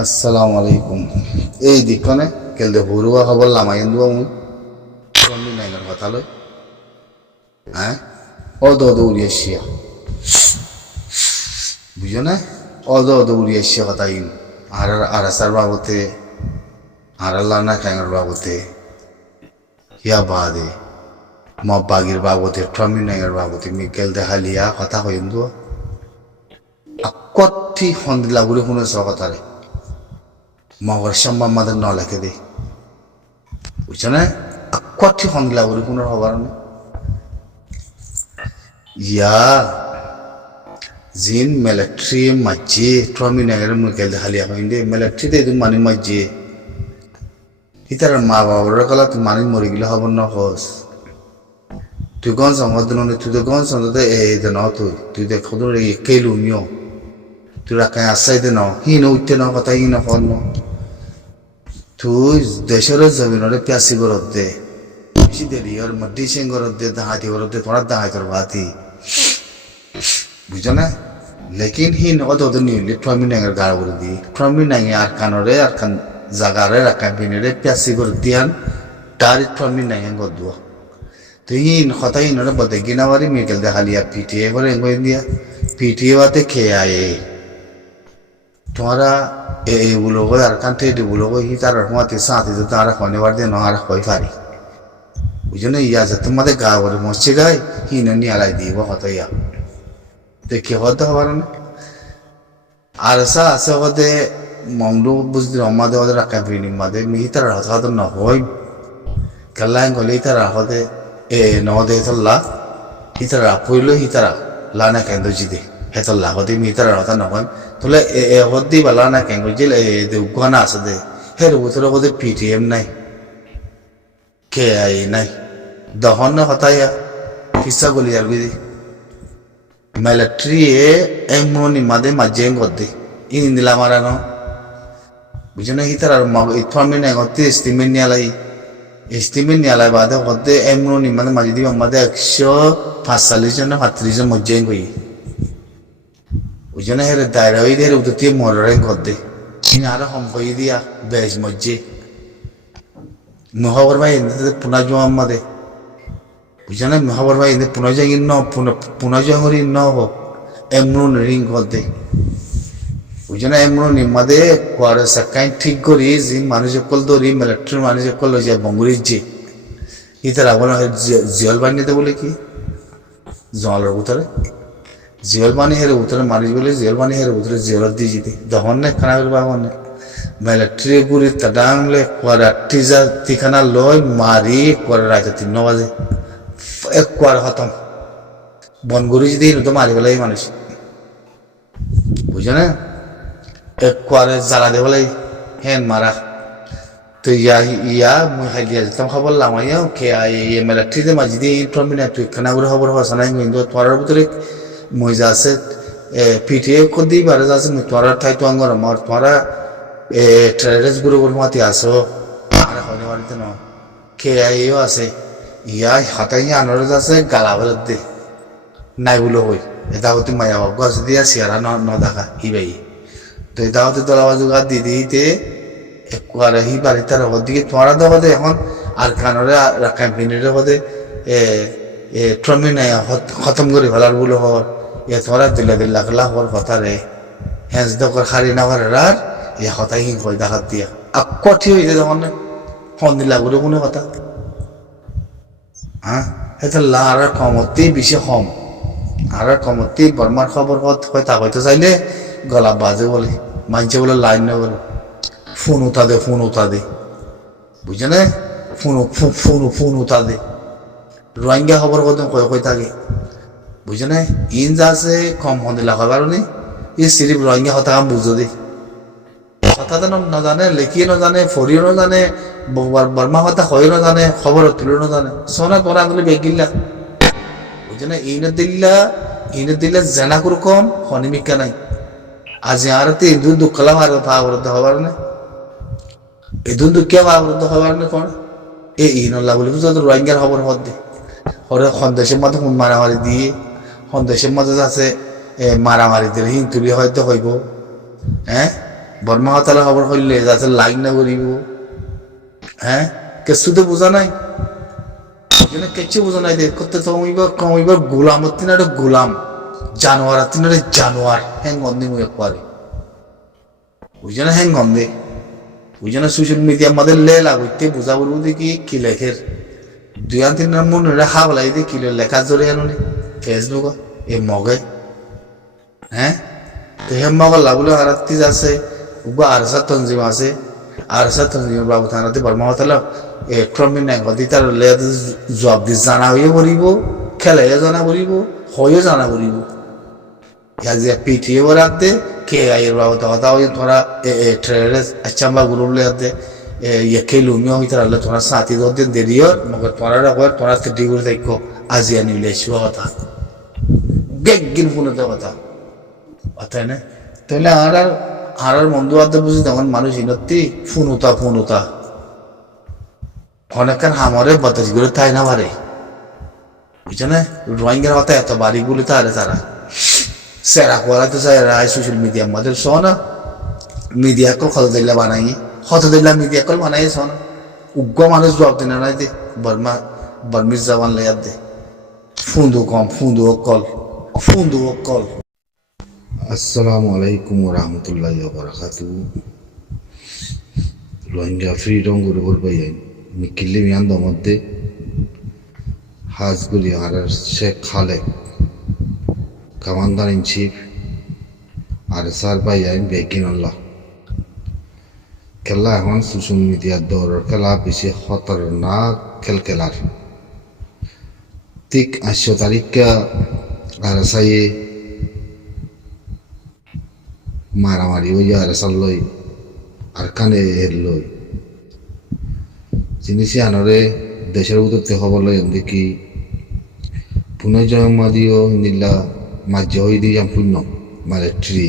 আসসালামু আলাইকুম। এই দিকনে কেলদে হুরুয়া খবর লামাইন দুয়া মুই কমি নাইনার কথা লই হ্যাঁ অদ উড়িয়ে শিয়া বুঝো না অদ উড়িয়ে শিয়া কথা ইন আর আসার বাবতে আর লানা খাইনার বাবতে ইয়া বাদে মব্বাগির বাবতে ট্রমি নাইনার বাবতে মি কেলদে হালিয়া কথা কইন দুয়া আকটি হন্দিলা গুলি শুনে স কথা রে মগর সম্মান মাদের ন লেখে দে বুঝছো না আকটি হন্দিলা গুলি কোনো হবার না ইয়া জিন মিলিটারি মাঝে ট্রমি নাইনার মুকেল হালিয়া কইন্দে মিলিটারিতে তুমি মানি মাঝে ইতার মা বাবার কলা তুই মানি মরি গেলে হবার না হস তুই গন সংবাদ নে তুই তো গন সংবাদ দে ন তুই দেখ খদর কেলু মিও তুই রাখায় আশ্বাই দে ন হি ন উঠতে ন কথা হি ন কর ন তুই দেশের জমিনরে প্যাসি গরত দে বেশি দেরি আর মধ্যে সিং গরত দে দাহাতি গরত দে তোমার দাহাতর বাতি বুঝছো না লেকিন হি নগদ ওদের নিলে ট্রমি নাইঙের গাড় করে দি ট্রমি নাইঙে আর কানরে আর কান জাগারে রাখায় বিনেরে প্যাসি গরত দিয়ান তারি ট্রমি নাইঙে গদ দুয়া তো হিন কথা হিনরে বদে গিনাবারি মিকেল দেখালিয়া পিটিয়ে করে এগোয় দিয়া পিটিয়ে বাতে খেয়ে আয়ে তোমারা এগুলো আর কান্টে এগুলো হি তার রকমাতে সাথে তো তারা খনে বার দিয়ে নহারা হয় পারি বুঝো না ইয়া যে তোমাদের গা করে মসছে গায় হিন নিয়ে আলাই দিব হতো ইয়া দেখে হতে হবার না আর সা আছে হতে মংডু বুঝতে আমাদের ওদের রাখা ফিনি মাদে মিহি তার হতো না হয় কাল্লাই গলে তারা হতে নদে তোল্লা হিতারা পইলো হিতারা লানা কেন্দ্র জিদে হেতল্লা হতে মিতারা হতা নহয় তোলে হদ্দি বা লানা কেন্দ্র জিল গনা আছে দে হের উতরে হতে পিটিএম নাই কে আই নাই দহন না হতায়া কিসা গলি আর গদি মিলিটারি এমনি মাদে মাজেং গদে ইন দিলা মারানো বুঝনা হিতারা মগ ইথমি নাই গতে স্টিমেন নিয়ালাই ইস্তিমিন নিয়ালাই বাদে গদে এমনি মানে মাঝে দিবা মাদে 145 জন 35 জন মজেং গই বুঝনা হেরে দায়রা হই দেরে উততি মররে গদে ইন আর হম কই দিয়া বেশ মজ্জে মহাবর ভাই ইন্দে পুনা জমা মাদে বুঝনা মহাবর ভাই ইন্দে পুনা জাগি ন পুনা জঙ্গরি ন হো এমনি রিং গদে বুঝনা এমনি মাদে কোয়ারে সাকাই ঠিক করি জি মানুষ কল দরি মিলিটারি মানুষ কল যে বঙ্গুরি জি ইতার আবার জিয়ল বানিয়ে বলে কি জলের উতরে জিয়ল বানি হেরে উতরে মানুষ বলে জিয়ল বানি হেরে উতরে জিয়ল দিয়ে জিতে দহন নে খানা করবা মানে মিলিটারি গুলি তাডাংলে কোয়ারে টিজা তিখানা লয় মারি কোয়ারে রাত 3 বাজে এক কোয়ারে খতম বনগুরি যদি তো মারি বলে মানুষ বুঝো না এক কোয়ারে জ্বালা দে বলে হেন মারা তো ইয়া মুই হাইলিয়া যেতাম খবর লামাইয়া কে মিলিটারিতে মাঝি দিয়ে ট্রমিনা তুই খানা করে খবর হসানাই কিন্তু তোর ভিতরে মই যাচ্ছে পিটিএ কদি বারে যাচ্ছে মুই তোর ঠাই তো আঙ্গর আমার তোরা টেররিস্ট গ্রুপের মাতি আসো আর হনে বাড়িতে ন কে আইও আছে ইয়া হাতাই আনরে যাচ্ছে গালা বলে দে নাই বলে হই এটা হতে মায়া বাবু আছে দিয়া সিয়ারা ন দেখা ইবাই তো এটা হতে তোলাবাজু গা দিদিতে একবার হি বাড়ি তার দিকে তোমরা তো হতে এখন আর কানরে ক্যাম্পেইনের হতে ট্রমি নাই খতম করে ফেলার বলে হর তোমরা 2 লাখ লাখ হর কথা রে হ্যাঁ দরকার খারি না হর আর এ কথাই হিং কই দেখাত দিয়া আকটি হইতে তখন ফোন দিলা বলে কোনো কথা হ্যাঁ এটা লার কমতি বেশি কম আর কমতি বর্মার খবর হয় তা হয়তো চাইলে গলা বাজে বলে মানছে বলে লাইন না বলে ফোন উঠা দে বুঝছে না ফোন উঠা দে রোহিঙ্গা খবর কত কই থাকে বুঝছে না ইন যাচ্ছে কম হন্দিলা হয় কারণে ই সিরিপ রোহিঙ্গা কথা কাম বুঝো দে কথা তো নাজানে লেখিয়ে নাজানে ফরিও নাজানে বর্মা কথা হয়ে নাজানে খবর তুলে নাজানে সোনা তোরা আঙুলি বেগিল্লা বুঝছে না ইনে দিল্লা জেনা করকম হনিমিকা নাই আজ আরতে ইদুন দুঃখলা ভাবরদ্ধ হবার না ইদুন দুঃখিয়া ভাবরদ্ধ হবার না কোন ইনল্লা বলে বুঝতে রোহিঙ্গার খবর হদ্দে হরে সন্দেশের মধ্যে মারামারি দিয়ে সন্দেশের মধ্যে আছে মারামারি দিলে হিন তুলি হয়তো হইব হ্যাঁ বর্মা হতালা খবর হইলে যাতে লাইন না করিব হ্যাঁ কেসুতে বোঝা নাই কেচে বোঝা নাই দেখ করতে কমিবার গোলাম তিনারে গোলাম জানোয়ার তিনারে জানোয়ার হ্যাং গন্ধে মুখ পারে বুঝছে না হ্যাং গন্ধে বুঝছে না সোশ্যাল মিডিয়া আমাদের লে লাগতে বোঝা বলবো দেখি কি লেখের 2-3 নম্বর রাখা বলাই দিয়ে কি লেখা জোরে আনো ফেসবুক এ মগে হ্যাঁ তো হে মগ লাগুলো হারাতি আছে উবা আরসা তঞ্জিম আছে আরসা তঞ্জিম বাবু থানাতে বর্মা হতালা ক্রমিক নাই গদি তার লেয়াতে জবাব দি জানা হয়ে পড়িব খেলাইয়া জানা পড়িব হয়ে জানা পড়িব ইয়া যে পিটিয়ে বরাত দে কে আইয়ের বাবু কথা হয়ে তোরা ট্রেডে আচ্ছাম্বা গুরুর লেয়াতে ইয়ে খেলুমিও হইতে রাখলে তোরা সাথী দিন দেরিও মগে তোরা রাখো তোরা তেটি করে দেখো আজিয়া নিলে এসব কথা গেগিন ফোনেতে কথা তাই না তাহলে আর বন্ধু বান্ধব বুঝি তখন মানুষ ইনতি ফোন উতা অনেকক্ষণ হামরে বাতাস গুলো তাই না পারে বুঝছো না ড্রয়িং এর কথা এত বাড়ি গুলি তাহলে তারা সেরা করাতে চায় সোশ্যাল মিডিয়ার মধ্যে শোনা মিডিয়া কল কত দিল্লা মিডিয়া কল বানাই শোনা উগ্র মানুষ জবাব দিন নাই দে বর্মির জবান লেয়ার দে ফুন্দু কল আসসালামু আলাইকুম রহমতুল্লাহ বারাকাতু রোহিঙ্গা ফ্রিডম গ্রুপের বাইন মিকিল্লি মিয়ান মধ্যে হাজগুলি আর Sheikh Khalek commander in chief আর স্যার বাইন বেকিন আল্লাহ খেলা এখন সোশ্যাল মিডিয়ার দৌড়ের খেলা বেশি খতরনাক খেলার ঠিক 8 তারিখে আর সাইয়ে মারামারি ওই আর সাল লই আর কানে এর লই জিনিসই আনরে দেশের উত্তরতে খবর লই দেখি পুনর্জন্মাদিও নিলা মাঝে হই দিয়ে পূর্ণ মানে ট্রি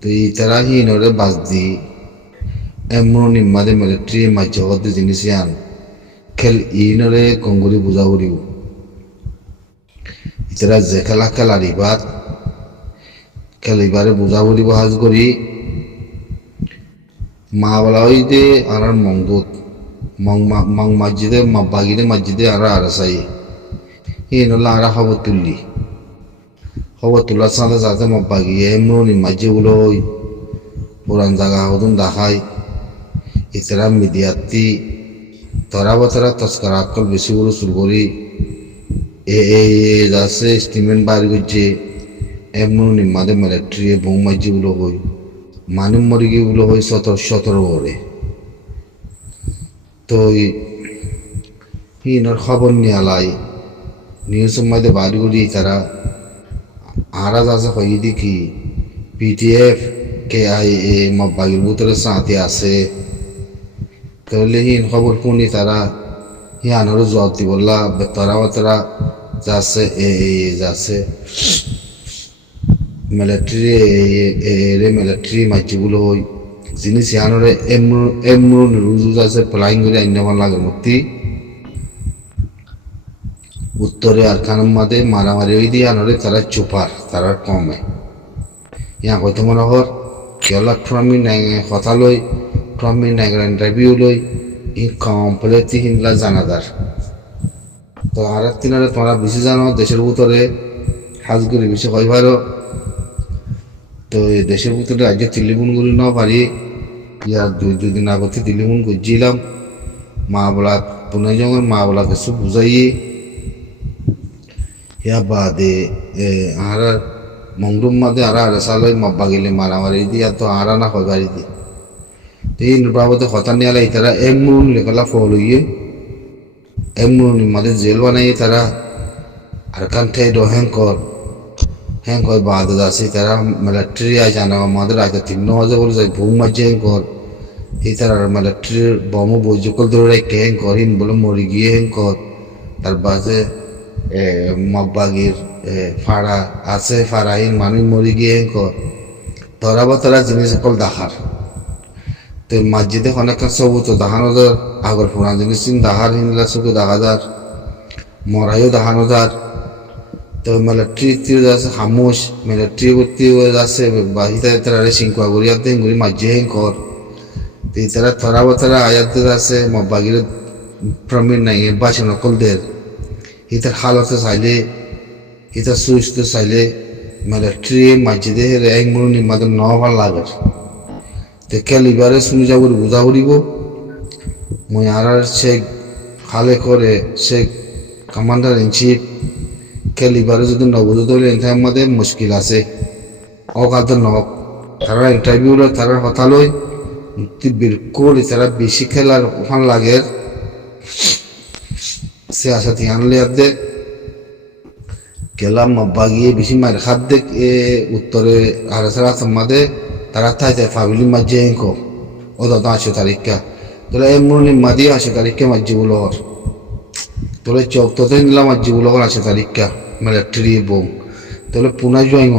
তো এই তারা হিনরে বাজ দি এমন নিম্মাদে মানে ট্রি মাঝে হতে জিনিসই আন খেল ইনরে কঙ্গুলি বুঝা করিব ইতারা যে খেলার ইবাদ খেলিবারে বুঝা করিব হাজ করি মা বলা ওই দে আর মংদুত মং মসজিদে বাগিরে মসজিদে আর চাই এই নলা আর খবর তোলার সাথে সাথে বাগি এমনি মসজিদগুলো ওই পুরান জায়গা হতুন দেখায় ইতারা মিডিয়াতি তরা বতরা তস্কর আকল বেশি করে শুরু করি যাচ্ছে স্টিমেন্ট বার করছে এমনি মাঝে মিলিটারি বউ মসজিদগুলো হই মানুষ মরিগুলো হই 17 করে তো ইনর খবর নিয়ে লাই নিউজের মধ্যে বার করি তারা আরা যাচ্ছে হই দেখি পিটিএফ KIA মব্বাগির ভিতরে সাথে আছে তাহলে হিন খবর শুনি তারা হিয়ানোর জবাব দি বললা তরা যাচ্ছে যাচ্ছে মিলিটারি মাঝিগুলো হই জিনিস হিয়ানোরে এমন রুজু যাচ্ছে ফ্লাইং করে আইনামান লাগে মুক্তি উত্তরে আর খানের মাঝে মারামারি ওই দিয়ে আনরে তারা চুপার তারা কমে ইয়া কইতে মনে হর কেলা ট্রামি নাই কথা লই ট্রামি নাইগার ইন্টারভিউ লই ই কমপ্লিটলি হিনলা জানাদার তো আর তিনারে তোমরা বেশি জানো দেশের ভিতরে হাজগুলি বেশি কইবার তো এই দেশের ভিতরে আজকে টেলিফোন করি না পারি ইয়ার দুদিন আগতে টেলিফোন করছিলাম মা বলা পুনর্জঙ্গের মা বলা কিছু বুঝাইয়ে ইয়া বাদে আর মংডুম মাদে আর সালই মাব্বা গেলে মারামারি দিয়া তো আর না কইবারি দি এই বাবদে কথা নিয়ে আলাই তারা এমন লেখালা ফল হইয়ে এমন মাদে জেল বানাইয়ে তারা আর কান ঠেডো হ্যাং কর বাদে আছে তারা মিলিটারি আই জানা আমাদের আগে 3 মাসে বলে যায় ভূম মাঝে কর এই তারা মিলিটারি বম বজকল ধরে হ্যাং কর হিন বলে মরি গিয়ে হ্যাং কর তার বাজে মগবাগির ফাড়া আছে ফাড়াহীন মানুষ মরি গিয়ে হ্যাং কর তরা জিনিস সকল দেখার তো মসজিদে অনেক সবুজ দেখানো যার আগর পুরান জিনিস দেখার হিনলা চোখে দেখা যার মরাইও দেখানো যার তো মিলিটারি আছে হামুস মিলিটারি করতে আছে বা হিতা তারা সিংকুয়া গড়িয়াতে গুড়ি মাঝে হেং কর তো তারা থরা বতরা আয়াত আছে মব্বাগির প্রমিন নাই বাসে নকলদের হিতার হালতে চাইলে হিতার সুইচতে চাইলে মিলিটারি মাঝে এক মুরু নিমাদের ন ভাল লাগে তো কেলিবারে শুনি যাব বুঝা উড়িব মই আর সে খালে করে সে কমান্ডার ইন চিফ কেলিবারে যদি নবুঝে ধরলে এখানে মধ্যে মুশকিল আছে অগাধ নক তারা ইন্টারভিউ লয় তারা কথা লয় বিলকুল তারা বেশি খেলার ওখান লাগে সে আসা ধ্যান লিয়ার দে গেলাম বাগিয়ে বেশি মার খাদ দেখ এ উত্তরে আর সারা সম্মাদে তারা থাইতে ফাবিলি মাঝে এঙ্কো ও দাদা 8 তারিখা তোরা এমনি মাদি 8 তারিখে মাঝে বলো হর তোলে চৌদ্দতে নিলাম মাঝে বলো হর 8 তারিখা মিলিটারি বউ তোলে পুনা জয়েন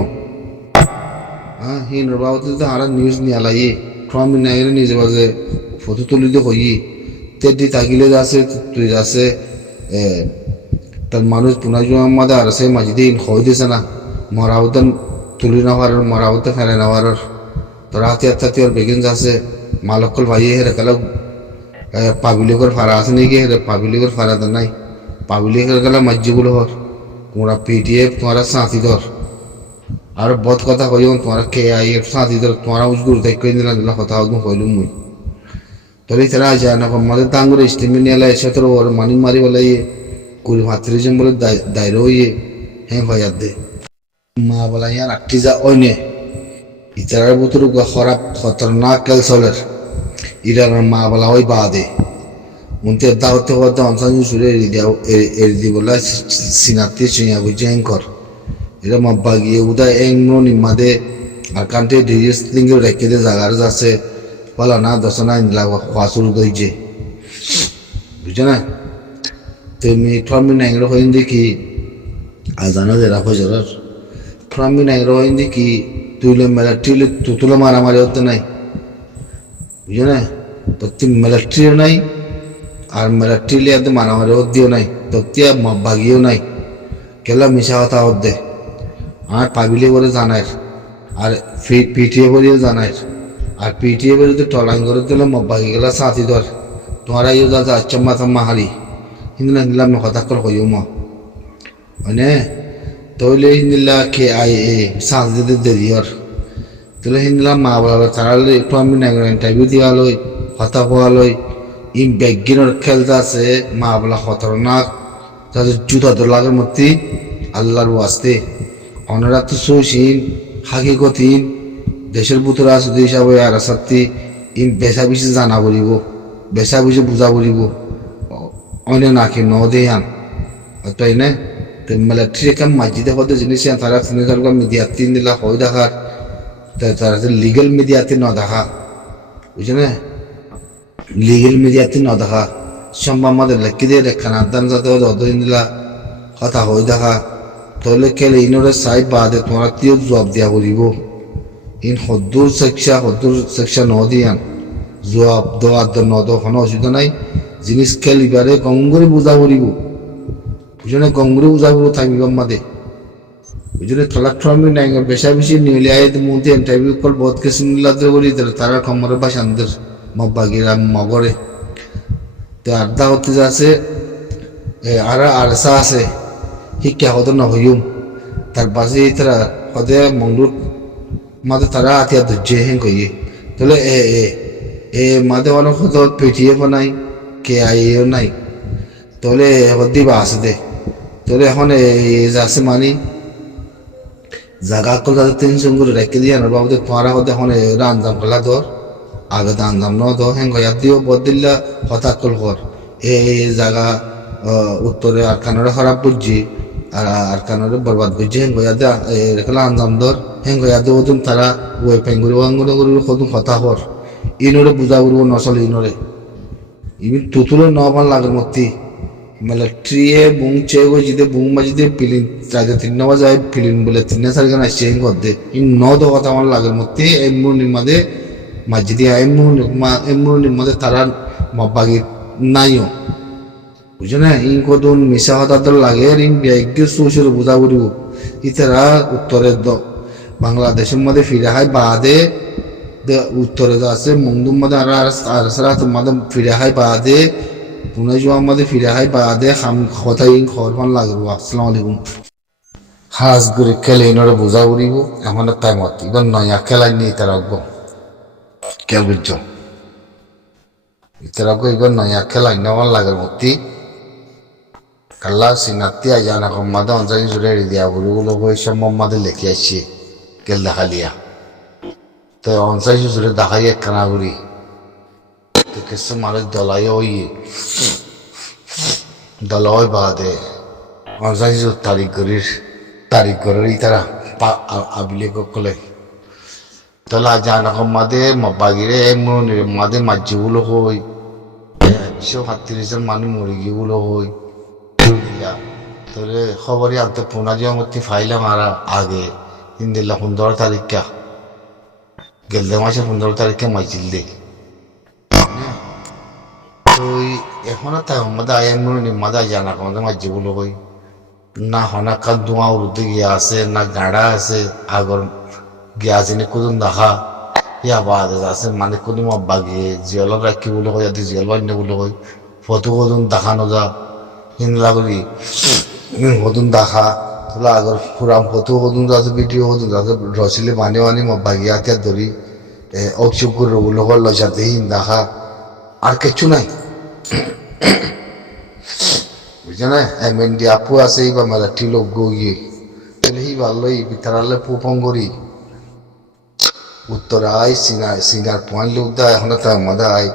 হ্যাঁ হিন বাবতে তো আর নিউজ নিয়ে আলাই ট্রাম্প নাইরে নিজে বাজে ফটো তুলি দিয়ে হই তেডি তাগিলে যাচ্ছে তুই যাচ্ছে তার মানুষ পুনা জয়েন মাদে আর সে মাঝে দিন হয়ে দিছে না মরাউদন তুলি না হওয়ার মরাউদে ফেলে না হওয়ার তোরা হাতে হাতে ওর বেগিন যাচ্ছে মালকল ভাই হেরে গেল পাবলিকের ফাড়া আছে নাকি হেরে পাবলিকের ফাড়া তো নাই পাবলিকের গেলে মাঝিগুলো হর তোমরা পিটিএফ তোমারা সাঁতি ধর আর বদ কথা কইও তোমারা KIF সাঁতি ধর তোমারা উজগুর দেখ কই দিলা দিলা কথা হইলুম মুই তোরে তারা যায় না আমাদের দাঙ্গুরে স্টিমে নিয়ে এসে তোর ওর মানি মারি বলে কুড়ি ভাতৃজন বলে দায়রে হইয়ে হ্যাঁ ভাইয়ার দে মা বলা ইয়ার আটটি যা ওইনে ইতারার বুতর খারাপ খতরনাক ক্যালসলের ইরার মা বলা ওই বাদে উনতে দাওতে হতে অনসান সুরে এরিদি বলা সিনাতি চিয়া বুঝেন কর এরা মাব্বা গিয়ে উদা এংনো নিমাদে আর কান্টে ডিজিস লিঙ্গে রেখে দে জাগার যাচ্ছে বলা না দশনা ইনলা খাসুর দইছে বুঝছো না তুমি ট্রাম্পি নাইংরো হইন দেখি আজানো যে রাখো জরার ট্রাম্পি নাইংরো হইন দেখি তুইলে মিলিটারি তুতুলে মারামারি হতে নাই বুঝছো না তো তুমি মিলিটারিও নাই আর মিলিটারি এত মারামারি হতেও নাই তো তিয়া বাগিও নাই কেলা মিশা কথা হতে আর পাবিলে করে জানায় আর পিটিএ করেও জানায় আর পিটিএ করে যদি টলাইন করে দিলে বাগি গেলা সাথী ধর তোমারা ইউ দাদা চম্মা চম্মা হারি কিন্তু না দিলাম কথা কল কইও মানে তইলে হিন্দিলা KIA সাঁত দিতে দেরি হর তাহলে হিন্দিলা মা বলা তারা একটু আমি ইন্টারভিউ দিয়া লই হতা হওয়া লই ই ব্যাগিনের খেলতে আছে মা বলা খতরনাক তাদের জুতা তো লাগার মধ্যে আল্লাহর ওয়াস্তে অনারা তো সৌসিন হাকিকতিন দেশের ভিতরে আছে দেশ হবে আর সাথে ই বেসা বেশি জানা বলিব বেসা বেশি বুঝা বলিব অন্য নাকি ন দেয়ান তাই না তো মিলিটারি কাম মাঝিদে হতে জিনিস তারা তিনি মিডিয়া তিন দিলা হয় দেখার তারা লিগেল মিডিয়াতে ন দেখা বুঝছো না লিগেল মিডিয়াতে ন দেখা সম্ভব আমাদের লেখি দিয়ে রেখান আদান যাতে অতদিন দিলা কথা হয়ে দেখা তাহলে কেলে ইনরে সাইড বাদে তোমরা তিও জবাব দিয়া করিব ইন হদ্দুর শিক্ষা ন দিয়ান জবাব দেওয়ার ন দো কোনো অসুবিধা নাই জিনিস খেলিবারে গঙ্গুরে বুঝা করিব বুঝলে গঙ্গুরে বুঝা করবো থাকবি মাদে বুঝলে থলাক ট্রাম্পি নাই বেশা বেশি নিলে আয় মধ্যে ইন্টারভিউ কল বহুত কিছু নিলাদের বলি তারা খমরে বাসানদের মব্বাগিরা মগরে তো আড্ডা হতে যাচ্ছে আর আরসা আছে শিক্ষা হত নহইম তার পাশে তারা হতে মংডুর মাদে তারা আতিয়া ধৈর্য হেন কইয়ে তাহলে এ মাদে অনেক হত PTF নাই KIA নাই তাহলে হদিবা আছে দে তাহলে এখন যাচ্ছে মানি জাগা কল যাতে টেনশন করে রেখে দিয়ে আনার বাবুদের তোমারা হতে এখন এরা আঞ্জাম করলা ধর আগে তো আঞ্জাম ন ধর হ্যাঁ ইয়াদ দিও বদিল্লা হঠাৎ কল কর জায়গা উত্তরে আর কানোরে খারাপ বুঝছি আর কানোরে বরবাদ বুঝছি হ্যাঁ ইয়াদে রেখলা আঞ্জাম ধর হ্যাঁ ইয়াদে ওদিন তারা ওই পেঙ্গুরি ওয়াঙ্গুরি করি কদম কথা কর ইনরে বুঝা করব নচল ইনরে ইমিন তুতুলে ন ভাল লাগের মধ্যে মিলিটারিয়ে বুং চেয়ে জিদে বুং বাজিদে পিলিন রাজা 3 বাজায় পিলিন বলে 3-4 গান আসছে হেন করতে ইন ন দো কথা আমার লাগের মধ্যে এমন নিমাদে মাঝে দিয়ে এমন নিমাদে তারা মব্বাগি নাইও বুঝো না ইন কদুন মিশা হতাদর লাগে ইন বিয়াগ্য সুসুর বুঝা বুড়িব ইতারা উত্তরের বাংলাদেশের মধ্যে ফিরে হয় বাদে উত্তরে আছে মংদুম মধ্যে আর সারা তোমাদের ফিরে হয় বাদে পুনে জোয়ার মধ্যে ফিরে হয় বাদে খাম কথা ইন খরমান লাগবো আসসালামু আলাইকুম হাজ করে খেলে ইনরে বুঝা উড়িব এমন টাইমত এবার নয়া খেলাই নিয়ে তারা কে বুঝছ তারা এবার নয়া খেলাই নেওয়ার লাগার মতি কাল্লা সিনাতি আজানা কম্মাদে অঞ্চল জুড়ে দিয়া বুড়িগুলো সব মোহাম্মদে লেখে আসছে কেল দেখালিয়া তো অঞ্চল জুড়ে দেখাই একখানা করি তো কিছু মানুষ দলাই ওই দলয় বাদে অঞ্চল তারিখ করি তারা আবিলে কলে তাহলে আজানা কম্মাদে বাগিরে মাদে মাঝিগুলো হই 130 জন মানুষ মুরগিগুলো হই তোরে খবরই আনতে পুনা জমতি ফাইলে মারা আগে ইন্দিল্লা 15 তারিখা গেলদে মাসে 15 তারিখে মাইছিল দে তো এখন তাই মধ্যে আয়াম নিমাদা জানা কম মাঝি বলো কই না হনা কান ধোঁয়া উড়তে গিয়ে আছে না গাড়া আছে আগর গিয়া আছে নি কুদুন দেখা ইয়া বাদ আছে মানে কোনো বাগিয়ে জিয়ল রাখি বলে কই আদি জিয়ল বান্য বলে কই ফটো কদুন দেখানো যা হিন্দলা করি হতুন দেখা তাহলে আগর পুরাম ফটো হতুন যাচ্ছে ভিডিও হতুন যাচ্ছে রসিলে মানে বাগিয়ে হাতিয়ার ধরি অক্সুক করে লগর লসাতে হিন দেখা আর কিচ্ছু নাই বুঝছে না এমএনডি আপু আছে বা মেলাটি লোক গিয়ে তাহলে হি ভালোই বিতারালে পুপং করি উত্তর আয় সিনার পয়েন্ট লোক দেয় এখন তার মধ্যে আয়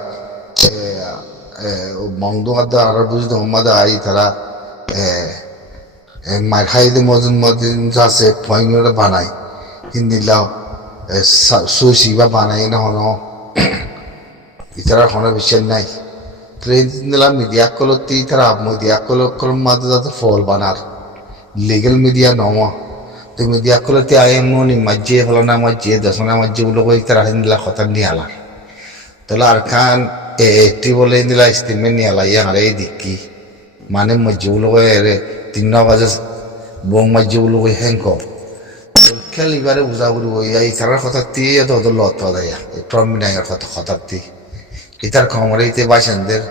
মংদু আদা আর বুঝতে মধ্যে আয় তারা মার খাই মদিন আছে পয়েন্ট বানায় হিন্দিলাও সুশি বা বানাই না হন ইতারা কোনো বিষয় নাই ট্রেন দিলাম মিডিয়া কলতি তারা মিডিয়া কলর মাঝে যাতে ফল বানার লিগেল মিডিয়া নম তো মিডিয়া কলতি আয় মনি মাঝে হলো না মাঝে দশনা মাঝে বলে কই তারা হিন্দিলা কথা নিয়ে আলা তাহলে আর খান একটি বলে হিন্দিলা স্টিমেন্ট নিয়ে আলা ইয়া আর এই দিকি মানে মাঝে বলে কই রে 3 বাজে বং মাঝে বলে কই হ্যাং খেল এবারে বুঝা করি ওই ইতারার কথা দিয়ে তো লত দেয় প্রমিনাইয়ের কথা দিয়ে ইতার খমরে বাসেনদের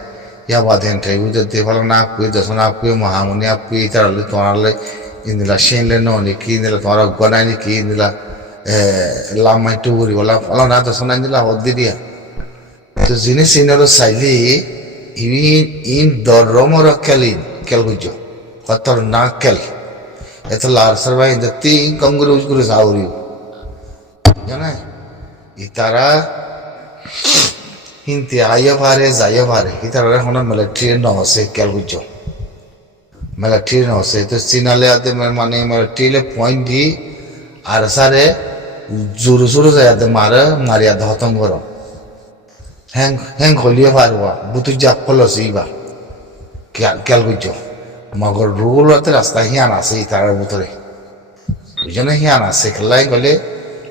ইয়া বাদেন ঠাইবু যদি ভালো না আপুয়ে দশন আপুয়ে মহামনি আপুয়ে ইতার হলে তোমার ইন্দিলা সেনলে নাকি ইন্দিলা তোমার গনাই নাকি ইন্দিলা লামাই টুগুরি বলা ভালো না দশন ইন্দিলা হদ্দি দিয়া তো জিনিস ইনারও চাইলে ইন দরমর খেল বুঝো কত না খেল এত লার সারবাই দেখতে কম করে উজ করে সাউরি জানা ইতারা হিন্তি আইয়া পারে যাইয়া পারে ইতারা এখন মিলিটারি নহসে কেল বুঝছো মিলিটারি নহসে তো চিনালে আতে মানে মিলিটারি পয়েন্ট দি আর সারে জোরে জোরে যায় মারে মারিয়া হতম করো হ্যাং হলিয়ে পারবা বুতু জাপ কলসি বা কেল বুঝছো মগর রুল রাস্তা হিয়ান আছে ইতারার ভিতরে বুঝছো না হিয়ান আছে খেলাই গলে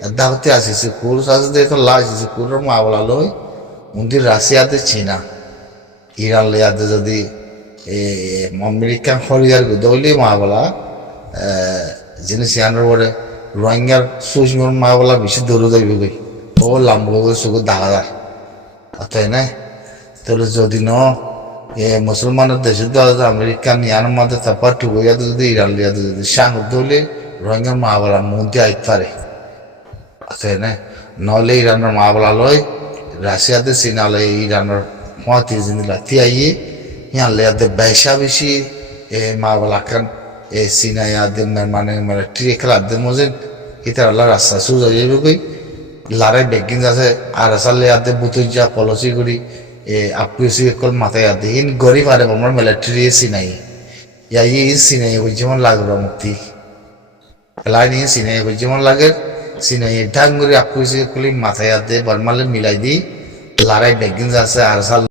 এদা হতে আসিছে কুর সাজে তো লাসিছে কুরের মা বলা লই মন্দির রাশিয়াতে চীনা ইরান লেয়াতে যদি আমেরিকান খরিদার গুদলি মা বলা জিনিস ইয়ানোর পরে রোহিঙ্গার সুষমর মা বলা বেশি দৌড়ে যাইবে গই ও লাম্বো সুগো দাগাদার তাই না তাহলে যদি ন মুসলমানের দেশে তো আমেরিকান ইয়ানোর মধ্যে তারপর টুকুয়াতে যদি ইরান লিয়াতে যদি সাং হলে রোহিঙ্গার মা বলা মন্দির আইতে পারে তাই না নহলে ইরানের মা বলা লয় রাশিয়াতে চীনালে ইরানের 35 দিন রাতি আইয়ে ইয়ালে বেশা বেশি মা বলা খান চীনা মানে ট্রিয়ে খেলাদের মজে ইতার আল্লাহ রাস্তা সুযোগ যাইবে কই লারাই বেগিন আছে আর আসালে আদে বুতুই যা পলিসি করি আপুসি কল মাথায় আদে ইন গরিব আরে আমার মিলিটারি চিনাই ইয়াই চিনাই কই যেমন লাগলো মুক্তি লাইনি চিনাই কই যেমন লাগে চিনাই ঢাঙ্গুরি আপুসি কলি মাথায় আদে বর্মালে মিলাই দি লারাই বেগিন আছে আর